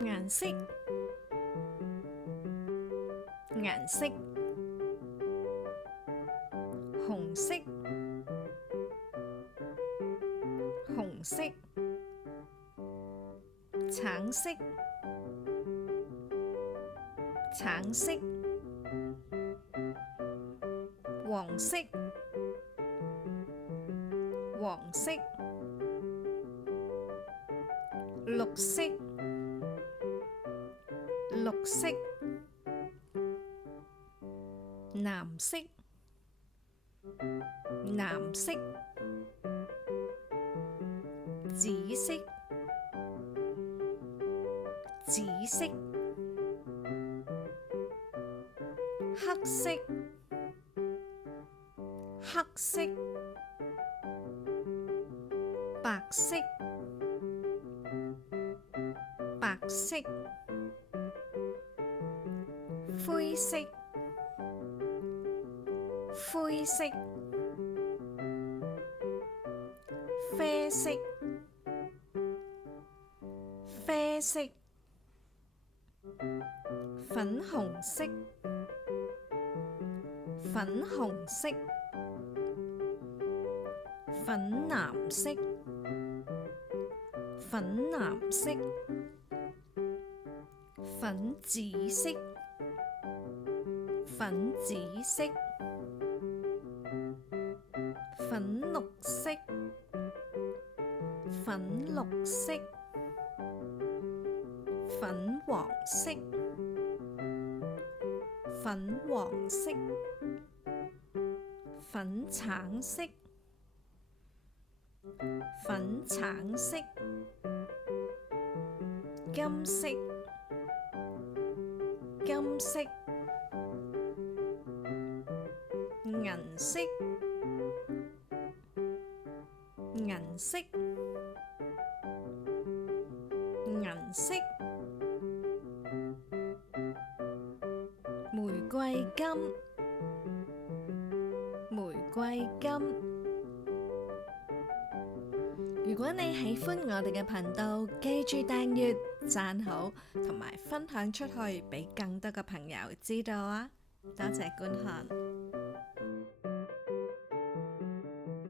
顏色，顏色，紅色，紅色，橙色，橙色，黃色，黃色，綠色，綠色，藍色，藍色，紫色，紫色，黑色，黑色，白色，白色，灰色，灰色，啡色，啡色，粉紅色，粉紅色，粉藍色，粉藍色，粉紫色，粉紫色，粉綠色，粉綠色，粉黃色，粉黃色，粉橙色，粉橙色，金色，金色，銀色，銀色，銀色，玫瑰金，玫瑰金。如果你喜歡我哋嘅頻道，記住訂閱、讚好同埋分享出去，俾更多嘅朋友知道啊！多謝觀看。